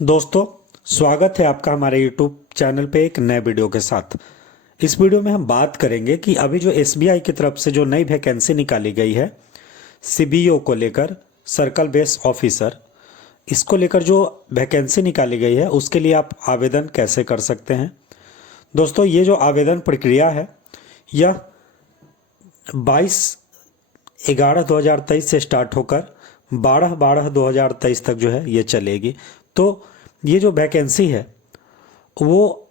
दोस्तों, स्वागत है आपका हमारे YouTube चैनल पे एक नए वीडियो के साथ। इस वीडियो में हम बात करेंगे कि अभी जो एसबीआई की तरफ से जो नई वैकेंसी निकाली गई है सीबीओ को लेकर, सर्कल बेस ऑफिसर, इसको लेकर जो वैकेंसी निकाली गई है उसके लिए आप आवेदन कैसे कर सकते हैं। दोस्तों, ये जो आवेदन प्रक्रिया है यह 22/11/2023 से स्टार्ट होकर 12/12/2023 तक जो है ये चलेगी। तो ये जो वैकेंसी है वो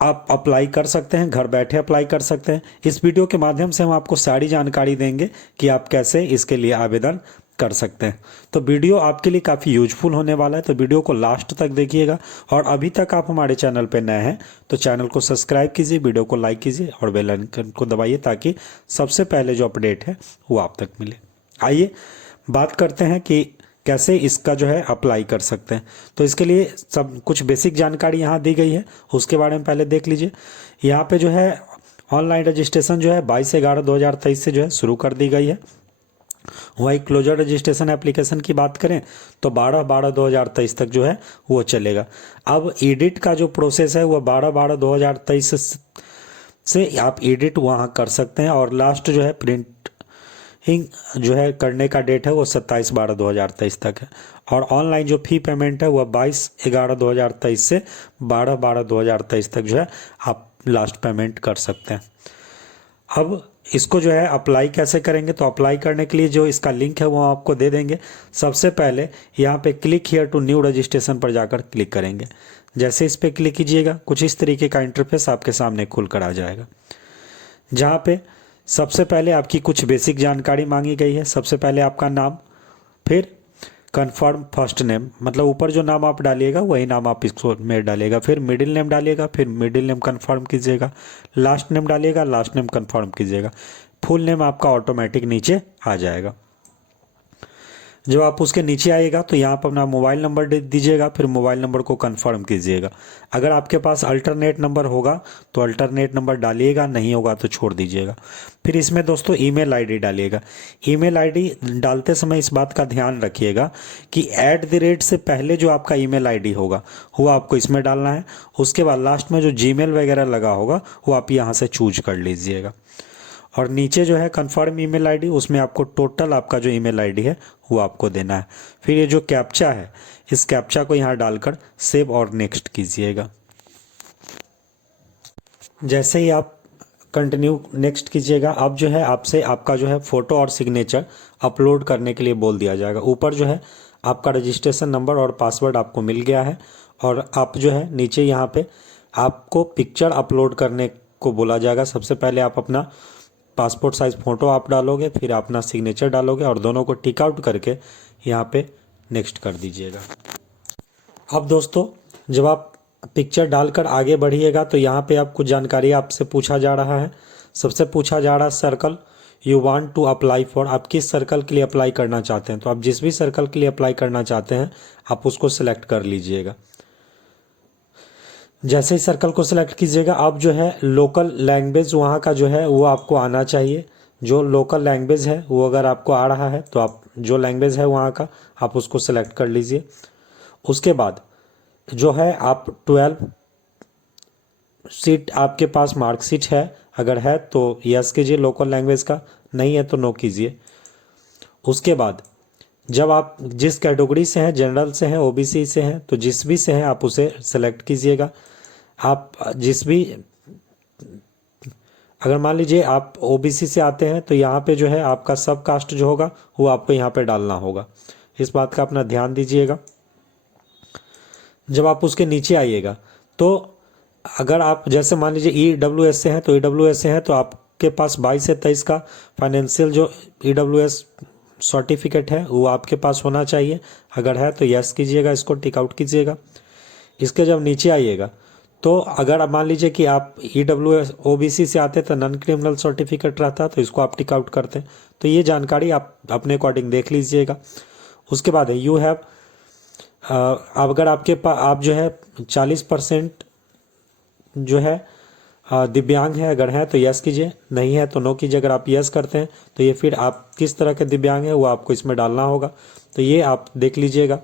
आप अप्लाई कर सकते हैं, घर बैठे अप्लाई कर सकते हैं। इस वीडियो के माध्यम से हम आपको सारी जानकारी देंगे कि आप कैसे इसके लिए आवेदन कर सकते हैं। तो वीडियो आपके लिए काफ़ी यूजफुल होने वाला है, तो वीडियो को लास्ट तक देखिएगा। और अभी तक आप हमारे चैनल पर नए हैं तो चैनल को सब्सक्राइब कीजिए, वीडियो को लाइक कीजिए और बेल आइकन को दबाइए ताकि सबसे पहले जो अपडेट है वो आप तक मिले। आइए बात करते हैं कि कैसे इसका जो है अप्लाई कर सकते हैं। तो इसके लिए सब कुछ बेसिक जानकारी यहाँ दी गई है, उसके बारे में पहले देख लीजिए। यहाँ पे जो है ऑनलाइन रजिस्ट्रेशन जो है 22/11/2023 से जो है शुरू कर दी गई है। वही क्लोजर रजिस्ट्रेशन एप्लीकेशन की बात करें तो 12/12/2023 तक जो है वो चलेगा। अब एडिट का जो प्रोसेस है वो 12/12/2023 से आप एडिट वहाँ कर सकते हैं, और लास्ट जो है प्रिंट जो है करने का डेट है वो 27/12/2023 तक है। और ऑनलाइन जो फ़ी पेमेंट है वह 22/11/2023 से 12/12/2023 तक जो है आप लास्ट पेमेंट कर सकते हैं। अब इसको जो है अप्लाई कैसे करेंगे, तो अप्लाई करने के लिए जो इसका लिंक है वो आपको दे देंगे। सबसे पहले यहाँ पे click here to new registration पर जाकर क्लिक करेंगे। जैसे इस पर क्लिक कीजिएगा कुछ इस तरीके का इंटरफेस आपके सामने खुल कर आ जाएगा, जहाँ पे सबसे पहले आपकी कुछ बेसिक जानकारी मांगी गई है। सबसे पहले आपका नाम, फिर कन्फर्म फर्स्ट नेम, मतलब ऊपर जो नाम आप डालिएगा वही नाम आप इसको में डालिएगा, फिर मिडिल नेम डालिएगा, फिर मिडिल नेम कन्फर्म कीजिएगा, लास्ट नेम डालिएगा, लास्ट नेम कन्फर्म कीजिएगा। फुल नेम आपका ऑटोमेटिक नीचे आ जाएगा। जब आप उसके नीचे आइएगा तो यहाँ पर अपना मोबाइल नंबर दीजिएगा, फिर मोबाइल नंबर को कंफर्म कीजिएगा। अगर आपके पास अल्टरनेट नंबर होगा तो अल्टरनेट नंबर डालिएगा, नहीं होगा तो छोड़ दीजिएगा। फिर इसमें दोस्तों ईमेल आईडी डालिएगा। ईमेल आईडी डालते समय इस बात का ध्यान रखिएगा कि @ से पहले जो आपका ईमेल आईडी होगा वो आपको इसमें डालना है। उसके बाद लास्ट में जो जीमेल वगैरह लगा होगा वो आप यहाँ से चूज कर लीजिएगा। और नीचे जो है कंफर्म ईमेल आईडी, उसमें आपको टोटल आपका जो ईमेल आईडी है वो आपको देना है। फिर ये जो कैप्चा है इस कैप्चा को यहाँ डालकर सेव और नेक्स्ट कीजिएगा। जैसे ही आप कंटिन्यू नेक्स्ट कीजिएगा, अब जो है आपसे आपका जो है फ़ोटो और सिग्नेचर अपलोड करने के लिए बोल दिया जाएगा। ऊपर जो है आपका रजिस्ट्रेशन नंबर और पासवर्ड आपको मिल गया है, और आप जो है नीचे यहाँ पे आपको पिक्चर अपलोड करने को बोला जाएगा। सबसे पहले आप अपना पासपोर्ट साइज़ फ़ोटो आप डालोगे, फिर अपना सिग्नेचर डालोगे और दोनों को टिक आउट करके यहाँ पे नेक्स्ट कर दीजिएगा। अब दोस्तों, जब आप पिक्चर डालकर आगे बढ़िएगा तो यहाँ पे आप कुछ जानकारी आपसे पूछा जा रहा है। सबसे पूछा जा रहा है circle you want to apply for, आप किस सर्कल के लिए अप्लाई करना चाहते हैं। तो आप जिस भी सर्कल के लिए अप्लाई करना चाहते हैं आप उसको सिलेक्ट कर लीजिएगा। जैसे ही सर्कल को सिलेक्ट कीजिएगा, अब जो है लोकल लैंग्वेज वहाँ का जो है वो आपको आना चाहिए। जो लोकल लैंग्वेज है वो अगर आपको आ रहा है तो आप जो लैंग्वेज है वहाँ का आप उसको सिलेक्ट कर लीजिए। उसके बाद जो है आप 12 सीट आपके पास मार्कशीट है, अगर है तो यस कीजिए लोकल लैंग्वेज का, नहीं है तो नो कीजिए। उसके बाद जब आप जिस कैटेगरी से हैं, जनरल से हैं, ओबीसी से हैं, तो जिस भी से हैं आप उसे सेलेक्ट कीजिएगा। आप जिस भी, अगर मान लीजिए आप ओबीसी से आते हैं तो यहाँ पे जो है आपका सब कास्ट जो होगा वो आपको यहाँ पे डालना होगा। इस बात का अपना ध्यान दीजिएगा। जब आप उसके नीचे आइएगा तो अगर आप जैसे मान लीजिए ईडब्ल्यूएस से हैं तो ईडब्ल्यूएस से हैं तो आपके पास 22 से 23 का फाइनेंशियल जो ईडब्ल्यूएस सर्टिफिकेट है वो आपके पास होना चाहिए। अगर है तो यस कीजिएगा, इसको टिक आउट कीजिएगा। इसके जब नीचे आइएगा तो अगर मान लीजिए कि आप ईडब्ल्यूएस ओबीसी से आते तो नॉन क्रिमिनल सर्टिफिकेट रहता तो इसको आप टिक आउट करते। तो ये जानकारी आप अपने अकॉर्डिंग देख लीजिएगा। उसके बाद है यू हैव, अगर आपके पास आप जो है 40% जो है दिव्यांग है, अगर है तो यस कीजिए, नहीं है तो नो कीजिए। अगर आप यस करते हैं तो ये फिर आप किस तरह के दिव्यांग हैं वो आपको इसमें डालना होगा, तो ये आप देख लीजिएगा।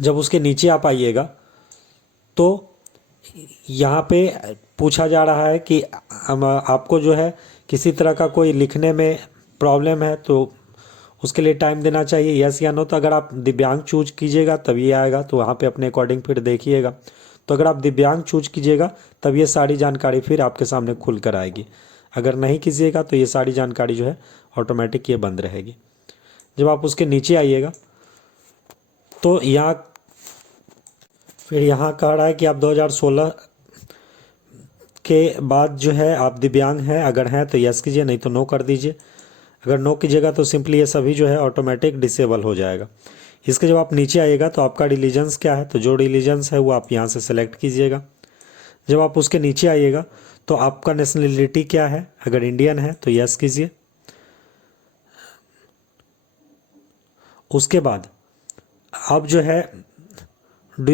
जब उसके नीचे आप आइएगा तो यहाँ पे पूछा जा रहा है कि आपको जो है किसी तरह का कोई लिखने में प्रॉब्लम है तो उसके लिए टाइम देना चाहिए, यस या नो। तो अगर आप दिव्यांग चूज कीजिएगा तब ये आएगा, तो वहाँ पे अपने अकॉर्डिंग फिर देखिएगा। तो अगर आप दिव्यांग चूज कीजिएगा तब ये सारी जानकारी फिर आपके सामने खुल कर आएगी। अगर नहीं कीजिएगा तो ये सारी जानकारी जो है ऑटोमेटिक ये बंद रहेगी। जब आप उसके नीचे आइएगा तो यहाँ फिर यहाँ कह रहा है कि आप 2016 के बाद जो है आप दिव्यांग हैं, अगर हैं तो यस कीजिए, नहीं तो नो कर दीजिए। अगर नो कीजिएगा तो सिंपली ये सभी जो है ऑटोमेटिक डिसेबल हो जाएगा। इसके जब आप नीचे आइएगा तो आपका रिलीजन्स क्या है, तो जो रिलीजन्स है वो आप यहाँ से सेलेक्ट कीजिएगा। जब आप उसके नीचे आइएगा तो आपका नेशनलिटी क्या है, अगर इंडियन है तो यस कीजिए। उसके बाद आप जो है डू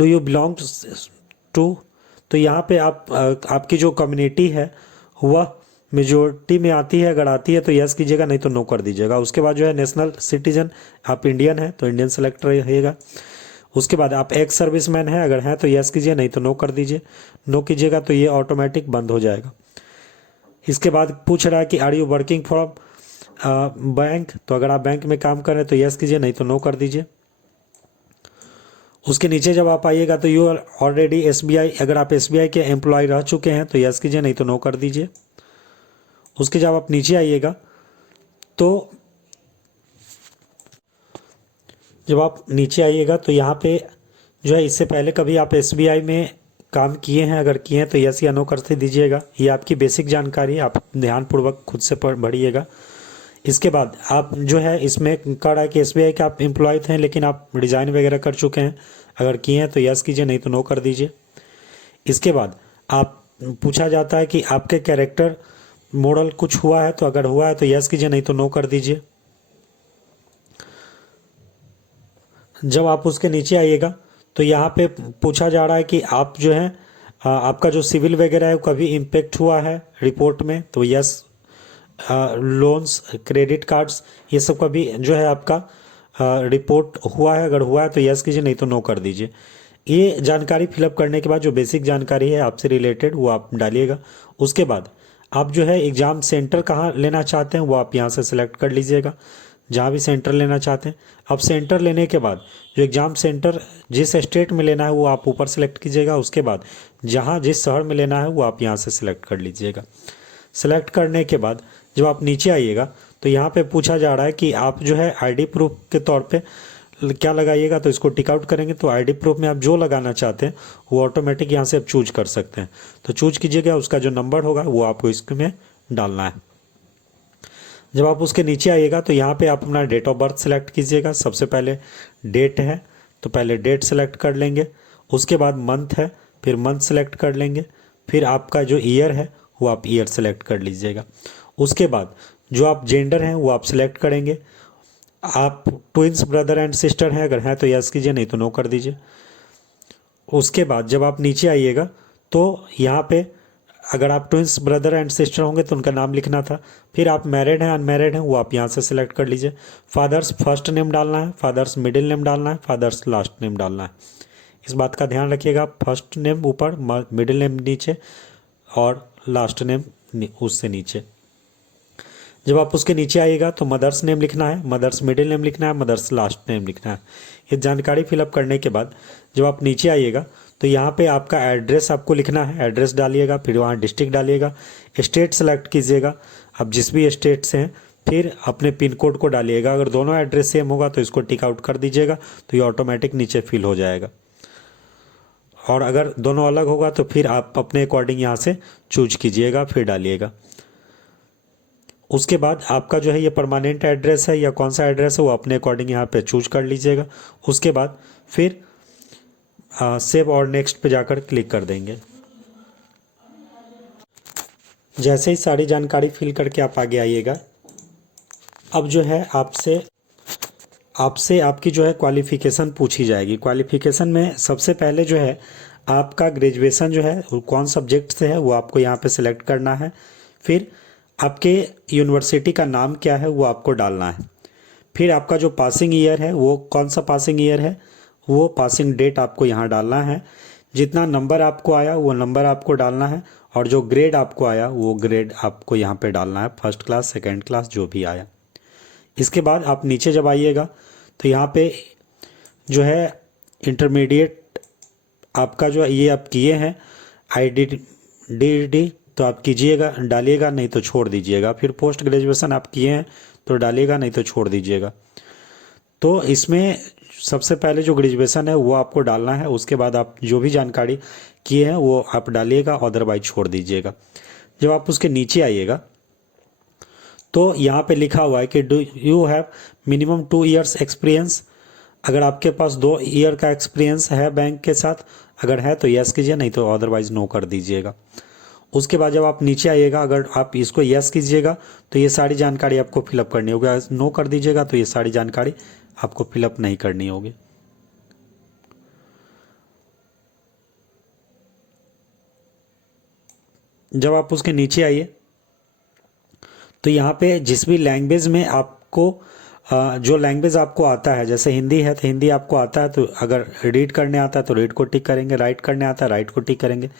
यू बिलोंग टू, तो यहाँ पे आप आपकी जो कम्युनिटी है वह मेजोरिटी में आती है, अगर आती है तो यस कीजिएगा, नहीं तो नो कर दीजिएगा। उसके बाद जो है नेशनल सिटीजन, आप इंडियन है तो इंडियन सेलेक्ट रहिएगा। उसके बाद आप एक्स सर्विसमैन है, अगर हैं तो यस कीजिए, नहीं तो नो कर दीजिए। नो कीजिएगा तो ये ऑटोमेटिक बंद हो जाएगा। इसके बाद पूछ रहा है कि are you working for bank, तो अगर आप बैंक में काम कर रहे हैं तो यस कीजिए, नहीं तो नो कर दीजिए। उसके नीचे जब आप आइएगा तो यू आर ऑलरेडी एसबीआई, अगर आप एसबीआई के एम्प्लॉय रह चुके हैं तो यस कीजिए, नहीं तो नो कर दीजिए। उसके जब आप नीचे आइएगा तो यहाँ पे जो है इससे पहले कभी आप एसबीआई में काम किए हैं, अगर किए हैं तो यस या नो कर दीजिएगा। ये आपकी बेसिक जानकारी है, आप ध्यानपूर्वक खुद से पढ़िएगा। इसके बाद आप जो है इसमें कह रहा है कि एसबीआई के आप एम्प्लॉय थे लेकिन आप रिजाइन वगैरह कर चुके हैं, अगर किए हैं तो यस कीजिए, नहीं तो नो कर दीजिए। इसके बाद आप पूछा जाता है कि आपके कैरेक्टर मॉडल कुछ हुआ है, तो अगर हुआ है तो यस कीजिए, नहीं तो नो कर दीजिए। जब आप उसके नीचे आइएगा तो यहाँ पे पूछा जा रहा है कि आप जो है आपका जो सिविल वगैरह है कभी इम्पेक्ट हुआ है रिपोर्ट में, तो यस। लोन्स, क्रेडिट कार्ड्स, ये सब का भी जो है आपका रिपोर्ट हुआ है, अगर हुआ है तो यस कीजिए, नहीं तो नो कर दीजिए। ये जानकारी फिलअप करने के बाद जो बेसिक जानकारी है आपसे रिलेटेड वो आप डालिएगा। उसके बाद आप जो है एग्ज़ाम सेंटर कहाँ लेना चाहते हैं वो आप यहाँ से सिलेक्ट कर लीजिएगा, जहाँ भी सेंटर लेना चाहते हैं। अब सेंटर लेने के बाद जो एग्ज़ाम सेंटर जिस स्टेट में लेना है वो आप ऊपर सेलेक्ट कीजिएगा। उसके बाद जहाँ जिस शहर में लेना है वो आप यहाँ से सिलेक्ट कर लीजिएगा। सेलेक्ट करने के बाद जब आप नीचे आइएगा तो यहाँ पे पूछा जा रहा है कि आप जो है आईडी प्रूफ के तौर पे क्या लगाइएगा, तो इसको टिक आउट करेंगे तो आईडी प्रूफ में आप जो लगाना चाहते हैं वो ऑटोमेटिक यहाँ से आप चूज कर सकते हैं। तो चूज कीजिएगा, उसका जो नंबर होगा वो आपको इसमें डालना है। जब आप उसके नीचे आइएगा तो यहाँ पे आप अपना डेट ऑफ बर्थ सेलेक्ट कीजिएगा। सबसे पहले डेट है तो पहले डेट सेलेक्ट कर लेंगे। उसके बाद मंथ है, फिर मंथ सेलेक्ट कर लेंगे। फिर आपका जो ईयर है वो आप ईयर सेलेक्ट कर लीजिएगा। उसके बाद जो आप जेंडर हैं वो आप सिलेक्ट करेंगे। आप ट्विंस ब्रदर एंड सिस्टर हैं, अगर हैं तो यस कीजिए, नहीं तो नो कर दीजिए। उसके बाद जब आप नीचे आइएगा तो यहाँ पे अगर आप ट्विंस ब्रदर एंड सिस्टर होंगे तो उनका नाम लिखना था। फिर आप मैरिड हैं अनमैरिड हैं वो आप यहाँ से सिलेक्ट कर लीजिए। फादर्स फर्स्ट नेम डालना है, फादर्स मिडिल नेम डालना है, फादर्स लास्ट नेम डालना है। इस बात का ध्यान रखिएगा, फर्स्ट नेम ऊपर, मिडिल नेम नीचे और लास्ट नेम उससे नीचे। जब आप उसके नीचे आइएगा तो मदर्स नेम लिखना है, मदर्स मिडिल नेम लिखना है, मदर्स लास्ट नेम लिखना है। ये जानकारी फिलअप करने के बाद जब आप नीचे आइएगा तो यहाँ पे आपका एड्रेस आपको लिखना है, एड्रेस डालिएगा। फिर वहाँ डिस्ट्रिक्ट डालिएगा, स्टेट सेलेक्ट कीजिएगा, आप जिस भी स्टेट से हैं। फिर अपने पिन कोड को डालिएगा। अगर दोनों एड्रेस सेम होगा तो इसको टिक आउट कर दीजिएगा, तो ये ऑटोमेटिक नीचे फिल हो जाएगा। और अगर दोनों अलग होगा तो फिर आप अपने अकॉर्डिंग यहाँ से चूज कीजिएगा, फिर डालिएगा। उसके बाद आपका जो है ये परमानेंट एड्रेस है या कौन सा एड्रेस है वो अपने अकॉर्डिंग यहाँ पे चूज कर लीजिएगा। उसके बाद फिर सेव और नेक्स्ट पे जाकर क्लिक कर देंगे। जैसे ही सारी जानकारी फिल करके आप आगे आइएगा, अब जो है आपसे आपकी जो है क्वालिफ़िकेशन पूछी जाएगी। क्वालिफ़िकेशन में सबसे पहले जो है आपका ग्रेजुएशन जो है कौन सब्जेक्ट से है वो आपको यहाँ पे सिलेक्ट करना है। फिर आपके यूनिवर्सिटी का नाम क्या है वो आपको डालना है। फिर आपका जो पासिंग ईयर है वो कौन सा पासिंग ईयर है, वो पासिंग डेट आपको यहाँ डालना है। जितना नंबर आपको आया वो नंबर आपको डालना है, और जो ग्रेड आपको आया वो ग्रेड आपको यहाँ पे डालना है, फर्स्ट क्लास सेकंड क्लास जो भी आया। इसके बाद आप नीचे जब आइएगा तो यहाँ पे जो है इंटरमीडिएट आपका जो ये आप किए हैं IDD तो आप कीजिएगा, डालिएगा, नहीं तो छोड़ दीजिएगा। फिर पोस्ट ग्रेजुएशन आप किए हैं तो डालिएगा, नहीं तो छोड़ दीजिएगा। तो इसमें सबसे पहले जो ग्रेजुएशन है वो आपको डालना है, उसके बाद आप जो भी जानकारी किए हैं वो आप डालिएगा, अदरवाइज छोड़ दीजिएगा। जब आप उसके नीचे आइएगा तो यहाँ पे लिखा हुआ है कि do you have minimum 2 years experience. अगर आपके पास 2 ईयर का एक्सपीरियंस है बैंक के साथ, अगर है तो यस कीजिए, नहीं तो अदरवाइज नो कर दीजिएगा। उसके बाद जब आप नीचे आइएगा, अगर आप इसको यस कीजिएगा तो ये सारी जानकारी आपको फिलअप करनी होगी, नो कर दीजिएगा तो ये सारी जानकारी आपको फिलअप नहीं करनी होगी। जब आप उसके नीचे आइए तो यहाँ पे जिस भी लैंग्वेज में आपको जो लैंग्वेज आपको आता है, जैसे हिंदी है तो हिंदी आपको आता है तो अगर रीड करने आता है तो रीड को टिक करेंगे, राइट करने आता है राइट को टिक करेंगे,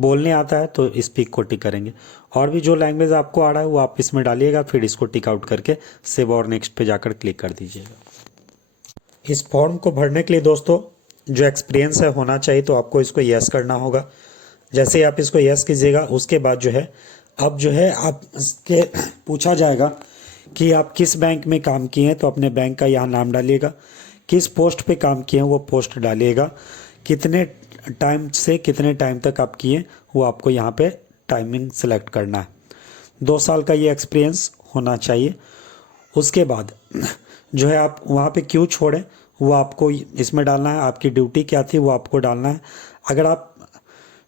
बोलने आता है तो स्पीक को टिक करेंगे। और भी जो लैंग्वेज आपको आ रहा है वो आप इसमें डालिएगा, फिर इसको टिक आउट करके सेव और नेक्स्ट पे जाकर क्लिक कर दीजिएगा। इस फॉर्म को भरने के लिए दोस्तों जो एक्सपीरियंस है होना चाहिए, तो आपको इसको यस करना होगा। जैसे ही आप इसको यस कीजिएगा उसके बाद जो है अब जो है आप इसके पूछा जाएगा कि आप किस बैंक में काम किए हैं, तो अपने बैंक का यहाँ नाम डालिएगा। किस पोस्ट पे काम किए हैं वो पोस्ट डालिएगा। कितने टाइम से कितने टाइम तक आप किए वो आपको यहाँ पे टाइमिंग सेलेक्ट करना है। 2 साल का ये एक्सपीरियंस होना चाहिए। उसके बाद जो है आप वहाँ पे क्यों छोड़े वो आपको इसमें डालना है। आपकी ड्यूटी क्या थी वो आपको डालना है। अगर आप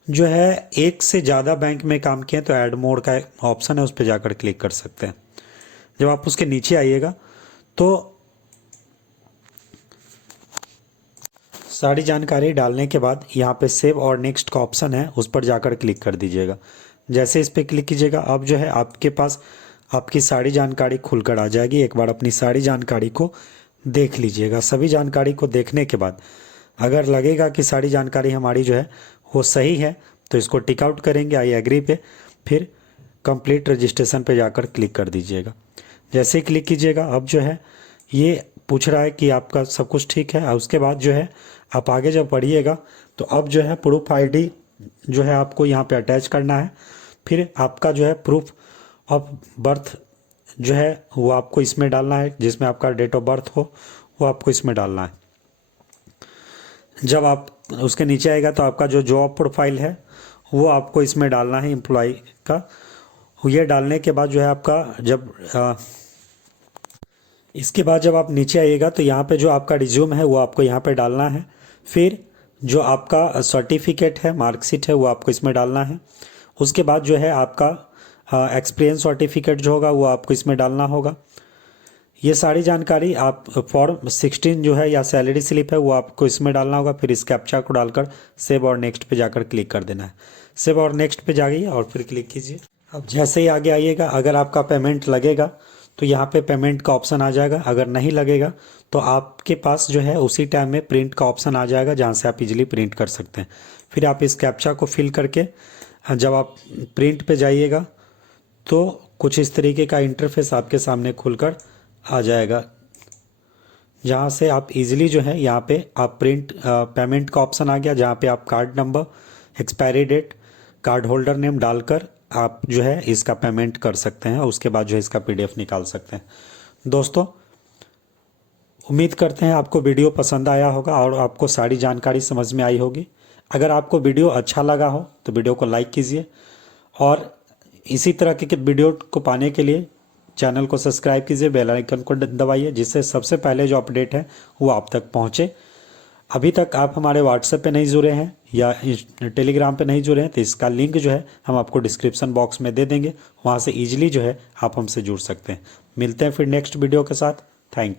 जो है एक से ज़्यादा बैंक में काम किए तो ऐड मोर का ऑप्शन है, उस पर जाकर क्लिक कर सकते हैं। जब आप उसके नीचे आइएगा तो सारी जानकारी डालने के बाद यहाँ पे सेव और नेक्स्ट का ऑप्शन है, उस पर जाकर क्लिक कर दीजिएगा। जैसे इस पर क्लिक कीजिएगा अब जो है आपके पास आपकी सारी जानकारी खुलकर आ जाएगी। एक बार अपनी सारी जानकारी को देख लीजिएगा। सभी जानकारी को देखने के बाद अगर लगेगा कि सारी जानकारी हमारी जो है वो सही है तो इसको टिक आउट करेंगे आई एग्री पे, फिर कंप्लीट रजिस्ट्रेशन पे जाकर क्लिक कर दीजिएगा। जैसे ही क्लिक कीजिएगा अब जो है ये पूछ रहा है कि आपका सब कुछ ठीक है। उसके बाद जो है आप आगे जब पढ़िएगा तो अब जो है प्रूफ ID जो है आपको यहाँ पे अटैच करना है। फिर आपका जो है प्रूफ ऑफ बर्थ जो है वो आपको इसमें डालना है, जिसमें आपका डेट ऑफ बर्थ हो वो आपको इसमें डालना है। जब आप उसके नीचे आएगा तो आपका जो जॉब प्रोफाइल है वो आपको इसमें डालना है, एम्प्लॉय का। ये डालने के बाद जो है आपका जब इसके बाद जब आप नीचे आइएगा तो यहाँ पे जो आपका रिज्यूम है वो आपको यहाँ पे डालना है। फिर जो आपका सर्टिफिकेट है, मार्कशीट है, वो आपको इसमें डालना है। उसके बाद जो है आपका एक्सपीरियंस सर्टिफिकेट जो होगा वो आपको इसमें डालना होगा। ये सारी जानकारी आप फॉर्म 16 जो है या सैलरी स्लिप है वो आपको इसमें डालना होगा। फिर इस कैप्चा को डालकर सेव और नेक्स्ट पे जाकर क्लिक कर देना है। सेव और नेक्स्ट पे जाइए और फिर क्लिक कीजिए। अब जैसे ही आगे आइएगा अगर आपका पेमेंट लगेगा तो यहाँ पे पेमेंट का ऑप्शन आ जाएगा। अगर नहीं लगेगा तो आपके पास जो है उसी टाइम में प्रिंट का ऑप्शन आ जाएगा, जहाँ से आप इजीली प्रिंट कर सकते हैं। फिर आप इस कैप्चा को फिल करके जब आप प्रिंट पे जाइएगा तो कुछ इस तरीके का इंटरफेस आपके सामने खुलकर आ जाएगा, जहाँ से आप इजीली जो है यहाँ पे आप प्रिंट पेमेंट का ऑप्शन आ गया, जहाँ पे आप card number, expiry date, card holder name डालकर आप जो है इसका पेमेंट कर सकते हैं। उसके बाद जो है इसका PDF निकाल सकते हैं। दोस्तों उम्मीद करते हैं आपको वीडियो पसंद आया होगा और आपको सारी जानकारी समझ में आई होगी। अगर आपको वीडियो अच्छा लगा हो तो वीडियो को लाइक कीजिए और इसी तरह के वीडियो को पाने के लिए चैनल को सब्सक्राइब कीजिए, बेल आइकन को दबाइए, जिससे सबसे पहले जो अपडेट है वो आप तक पहुँचे। अभी तक आप हमारे WhatsApp पे नहीं जुड़े हैं या टेलीग्राम पे नहीं जुड़े हैं तो इसका लिंक जो है हम आपको डिस्क्रिप्शन बॉक्स में दे देंगे। वहाँ से ईजिली जो है आप हमसे जुड़ सकते हैं। मिलते हैं फिर नेक्स्ट वीडियो के साथ। थैंक